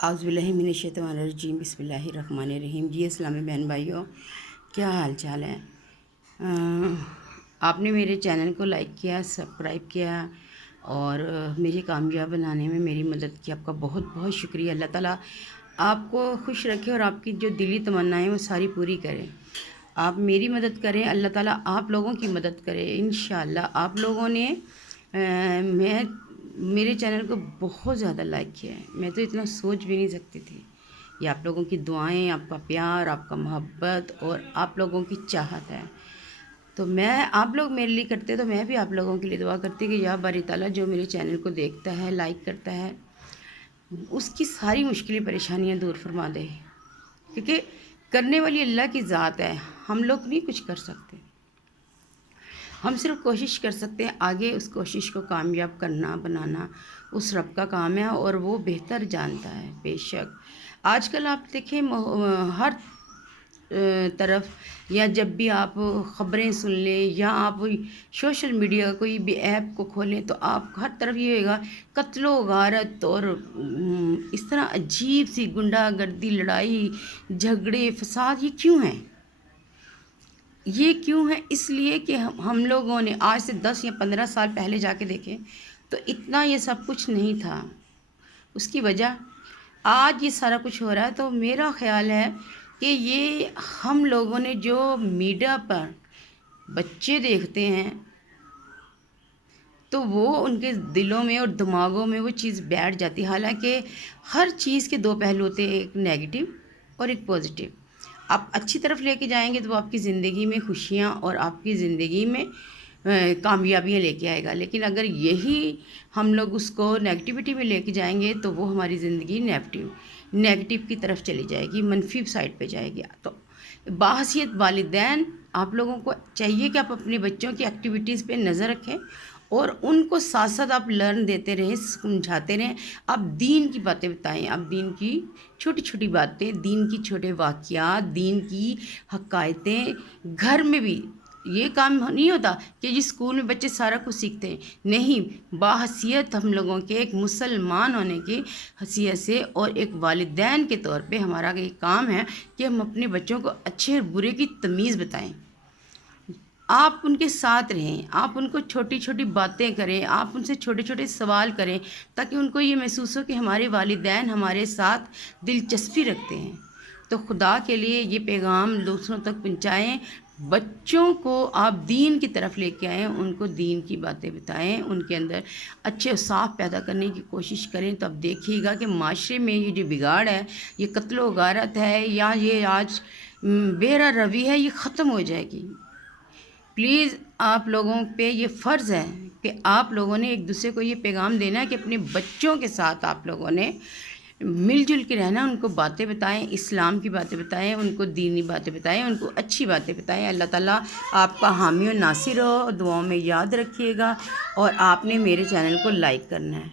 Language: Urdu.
اعوذ باللہ من الشیطان الرجیم، بسم اللہ الرحمن الرحیم۔ جی اسلامی بہن بھائیوں، کیا حال چال ہے؟ آپ نے میرے چینل کو لائک کیا، سبسکرائب کیا اور مجھے کامیاب بنانے میں میری مدد کی، آپ کا بہت بہت شکریہ۔ اللہ تعالیٰ آپ کو خوش رکھے اور آپ کی جو دلی تمنائیں وہ ساری پوری کریں۔ آپ میری مدد کریں، اللہ تعالیٰ آپ لوگوں کی مدد کرے انشاءاللہ۔ آپ لوگوں نے میرے چینل کو بہت زیادہ لائک کیا ہے، میں تو اتنا سوچ بھی نہیں سکتی تھی۔ یہ آپ لوگوں کی دعائیں، آپ کا پیار، آپ کا محبت اور آپ لوگوں کی چاہت ہے۔ تو آپ لوگ میرے لیے کرتے تو میں بھی آپ لوگوں کے لیے دعا کرتی کہ یا باری تعالیٰ جو میرے چینل کو دیکھتا ہے، لائک کرتا ہے، اس کی ساری مشکلیں پریشانیاں دور فرما دے، کیونکہ کرنے والی اللہ کی ذات ہے، ہم لوگ نہیں کچھ کر سکتے۔ ہم صرف کوشش کر سکتے ہیں، آگے اس کوشش کو کامیاب کرنا، بنانا اس رب کا کام ہے اور وہ بہتر جانتا ہے۔ بے شک آج کل آپ دیکھیں ہر طرف، یا جب بھی آپ خبریں سن لیں یا آپ سوشل میڈیا کوئی بھی ایپ کو کھولیں تو آپ ہر طرف یہ ہوگا قتل و غارت اور اس طرح عجیب سی گنڈا گردی، لڑائی جھگڑے فساد۔ یہ کیوں ہے؟ اس لیے کہ ہم لوگوں نے آج سے 10 یا 15 سال پہلے جا کے دیکھیں تو اتنا یہ سب کچھ نہیں تھا۔ اس کی وجہ آج یہ سارا کچھ ہو رہا ہے، تو میرا خیال ہے کہ یہ ہم لوگوں نے جو میڈیا پر بچے دیکھتے ہیں تو وہ ان کے دلوں میں اور دماغوں میں وہ چیز بیٹھ جاتی ہے۔ حالانکہ ہر چیز کے دو پہلو ہوتے ہیں، ایک نیگیٹو اور ایک پازیٹیو۔ آپ اچھی طرف لے کے جائیں گے تو وہ آپ کی زندگی میں خوشیاں اور آپ کی زندگی میں کامیابیاں لے کے آئے گا، لیکن اگر یہی ہم لوگ اس کو نیگیٹیوٹی میں لے کے جائیں گے تو وہ ہماری زندگی نیگیٹو کی طرف چلی جائے گی، منفی سائڈ پہ جائے گی۔ تو باحثیت والدین آپ لوگوں کو چاہیے کہ آپ اپنے بچوں کی ایکٹیویٹیز پہ نظر رکھیں اور ان کو ساتھ ساتھ آپ لرن دیتے رہیں، سمجھاتے رہیں۔ آپ دین کی باتیں بتائیں، آپ دین کی چھوٹی چھوٹی باتیں، دین کی چھوٹے واقعات، دین کی حقائقیں گھر میں بھی۔ یہ کام نہیں ہوتا کہ جس اسکول میں بچے سارا کچھ سیکھتے ہیں، نہیں، باحثیت ہم لوگوں کے ایک مسلمان ہونے کی حیثیت سے اور ایک والدین کے طور پہ ہمارا یہ کام ہے کہ ہم اپنے بچوں کو اچھے اور برے کی تمیز بتائیں۔ آپ ان کے ساتھ رہیں، آپ ان کو چھوٹی چھوٹی باتیں کریں، آپ ان سے چھوٹے چھوٹے سوال کریں تاکہ ان کو یہ محسوس ہو کہ ہمارے والدین ہمارے ساتھ دلچسپی رکھتے ہیں۔ تو خدا کے لیے یہ پیغام دوسروں تک پہنچائیں، بچوں کو آپ دین کی طرف لے کے آئیں، ان کو دین کی باتیں بتائیں، ان کے اندر اچھے صاف پیدا کرنے کی کوشش کریں۔ تو اب دیکھیے گا کہ معاشرے میں یہ جو بگاڑ ہے، یہ قتل و غارت ہے یا یہ آج بے روی ہے، یہ ختم ہو جائے گی۔ پلیز آپ لوگوں پہ یہ فرض ہے کہ آپ لوگوں نے ایک دوسرے کو یہ پیغام دینا ہے کہ اپنے بچوں کے ساتھ آپ لوگوں نے مل جل کے رہنا، ان کو باتیں بتائیں، اسلام کی باتیں بتائیں، ان کو دینی باتیں بتائیں، ان کو اچھی باتیں بتائیں۔ اللہ تعالیٰ آپ کا حامی و ناصر ہو، دعاؤں میں یاد رکھیے گا اور آپ نے میرے چینل کو لائک کرنا ہے۔